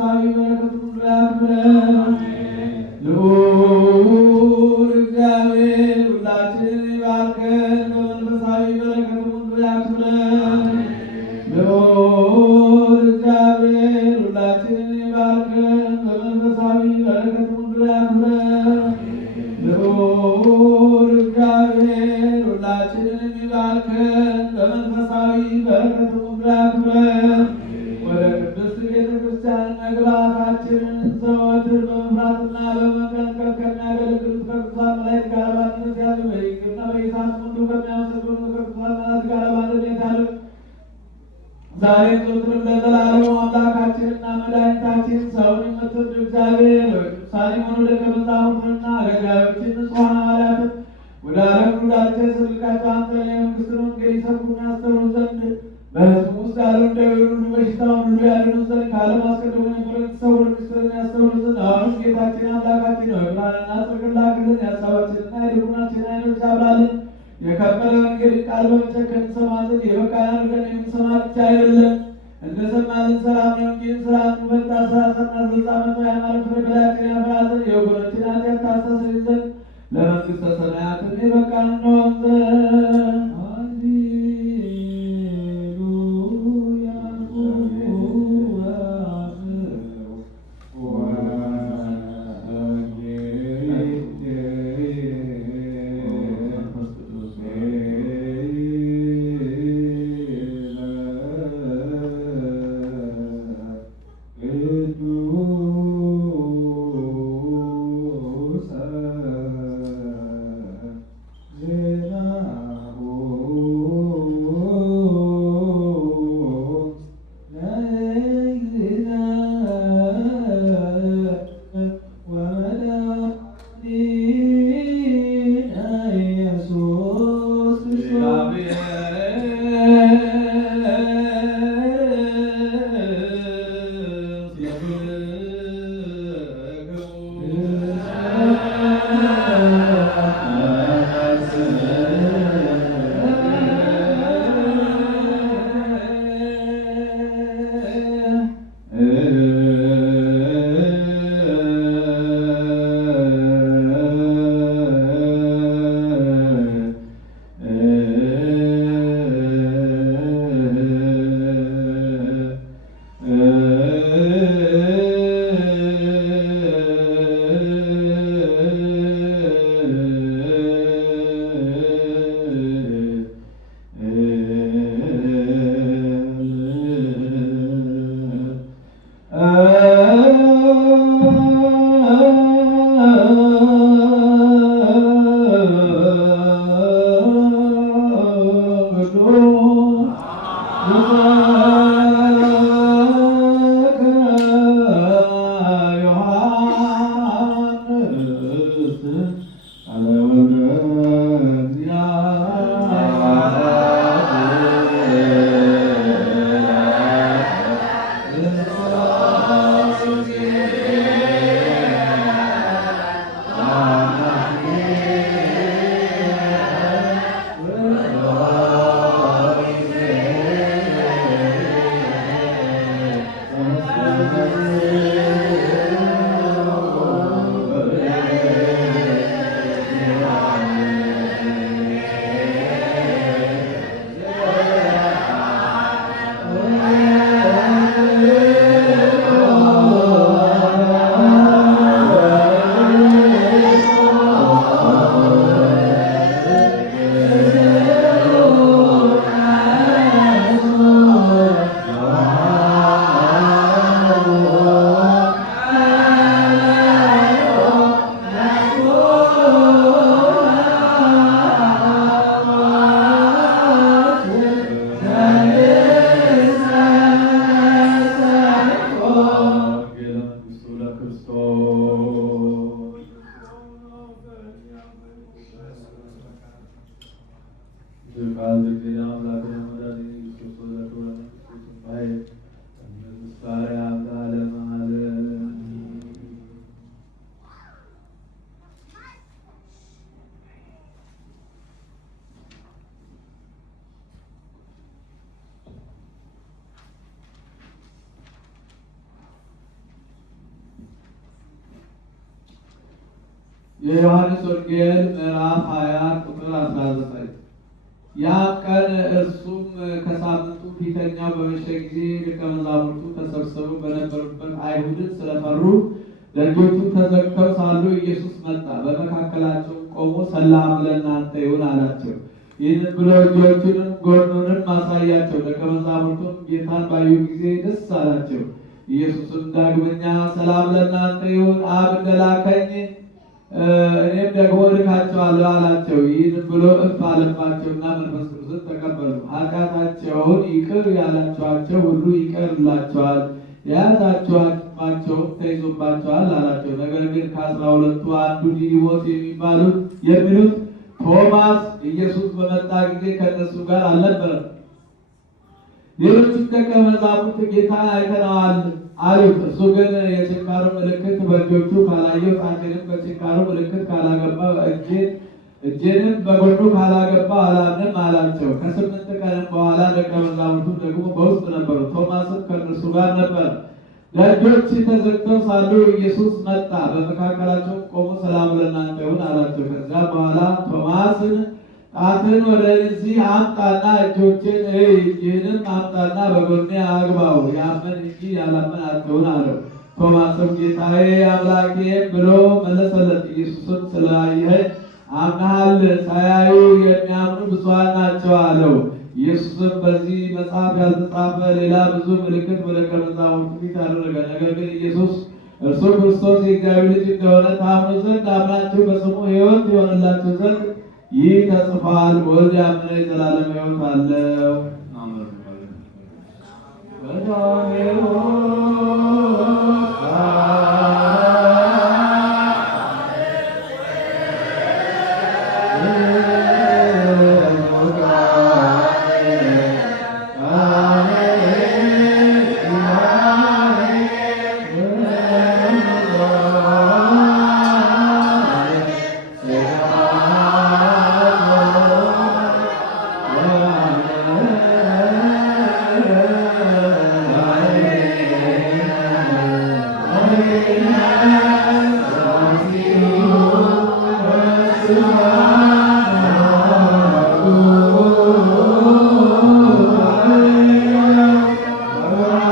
በመንፈሳዊ በረከቱ ሁሉ ያክብረን። ልዑል እግዚአብሔር ሁላችንን ይባርከን፣ በመንፈሳዊ በረከቱ ሁሉ ያክብረን። ልዑል እግዚአብሔር ሁላችንን ይባርከን፣ በመንፈሳዊ በረከቱ ሁሉ ያክብረን። ልዑል እግዚአብሔር ሁላችንን ይባርከን፣ በመንፈሳዊ በረከቱ ሁሉ ያክብረን። ወደ ቅድስት ቤተ ክርስቲያን መግባታችንን ዘወትር በመፍራትና በመጠንቀቅ ከሚያገለግሉት ከቅዱሳን መላእክት ጋር በአንድነት ያሉ በይቅርና በይሳት ሁሉ ከሚያመሰግኑ ከቅዱሳን መላእክት ጋር በአንድነት ያሉ ዛሬም ዘወትርም ለዘላለሙ አምላካችንና መድኃኒታችን ሰውን የምትወድ እግዚአብሔር ቅዱሳን የሆኑ ደቀ መዛሙርትንና አገልጋዮችን ንጹሐን ሐዋርያትን ወደ ዓለም ሁሉ ዳርቻ የሰደድካቸው አንተ የመንግሥትን ወንጌል ይሰብኩና ያስተምሩ ዘንድ በሕዝቡ ውስጥ ያለውን ደዌውን ሁሉ በሽታውን ሁሉ ያድኑ ዘንድ ከዓለም አስቀድሞ የነበረውን የተሰወረ ምስጢርን ያስተምሩ ዘንድ አሁንም ጌታችን አምላካችን ሆይ ብርሃንና ጽድቅን ላክልን። የሐሳባችንና የልቡናችንን ዓይኖች አብራልን። የከበረ ወንጌልን ቃል በመጨከን እንሰማ ዘንድ የበቃን አድርገን የምንሰማ ብቻ አይደለም እንደሰማን ሰላም ነው እንጂ ስርዓቱን ፈታ ስራሰና ፍጻመቶ የሃይማኖት ፍሬ በላያችን ያፈራ ዘንድ የወገኖችን ኃጢአት ታስተሰርይ ዘንድ ለመንግሥተ ሰማያትን የበቃን እንሆን ዘንድ Oh የዮሐንስ ወንጌል ምዕራፍ 20 ቁጥር 19። ያም ቀን እርሱም ከሳምንቱ ፊተኛው በመሸ ጊዜ ደቀ መዛሙርቱ ተሰብስበው በነበሩበት አይሁድን ስለፈሩ ደጆቹ ተዘግተው ሳሉ ኢየሱስ መጣ፣ በመካከላቸው ቆሞ ሰላም ለእናንተ ይሁን አላቸው። ይህንን ብሎ እጆቹንም ጎኑንም አሳያቸው። ደቀ መዛሙርቱም ጌታን ባዩ ጊዜ ደስ አላቸው። ኢየሱስም ዳግመኛ ሰላም ለእናንተ ይሁን፣ አብ እንደላከኝ እኔም ደግሞ እልካቸዋለሁ አላቸው። ይህንን ብሎ እፍ አለባቸውና መንፈስ ቅዱስን ተቀበሉ። ኃጢአታቸውን ይቅር ያላችኋቸው ሁሉ ይቀርላቸዋል፣ የያዛችኋቸውም ተይዞባቸዋል አላቸው። ነገር ግን ከ12ቱ አንዱ ዲዲሞስ የሚሉት ቶማስ ኢየሱስ በመጣ ጊዜ ከእነሱ ጋር አልነበረም። ሌሎችም ደቀ መዛሙርት ጌታን አይተነዋል አሉት። እሱ ግን የችንካሩ ምልክት በእጆቹ ካላየሁ፣ ጣቴንም በችንካሩ ምልክት ካላገባ፣ እጄንም በጎኑ ካላገባ አላምንም አላቸው። ከ8 ቀንም በኋላ ደቀ መዛሙርቱ ደግሞ በውስጥ ነበሩ፣ ቶማስም ከእነርሱ ጋር ነበረ። ደጆች ተዘግተው ሳሉ ኢየሱስ መጣ፣ በመካከላቸውም ቆሞ ሰላም ለእናንተ ይሁን አላቸው። ከዚያ በኋላ ቶማስን ጣትን ወደዚህ አምጣና እጆችን እይ፣ እጅህንም አምጣና በጎኔ አግባው፣ ያመን እንጂ ያላመን አትሁን አለው። ቶማስም ጌታዬ አምላኬም ብሎ መለሰለት። ኢየሱስም ስላየኸኝ አምነሃል፣ ሳያዩ የሚያምኑ ብፁዓን ናቸው አለው። ኢየሱስም በዚህ መጽሐፍ ያልተጻፈ ሌላ ብዙ ምልክት በደቀ መዛሙርቱ ፊት አደረገ። ነገር ግን ኢየሱስ እርሱ ክርስቶስ የእግዚአብሔር ልጅ እንደሆነ ታምኑ ዘንድ አምናችሁ በስሙ ሕይወት ይሆንላችሁ ዘንድ ይህ ተጽፏል። በወልድ ያመነ የዘላለም ሕይወት አለው።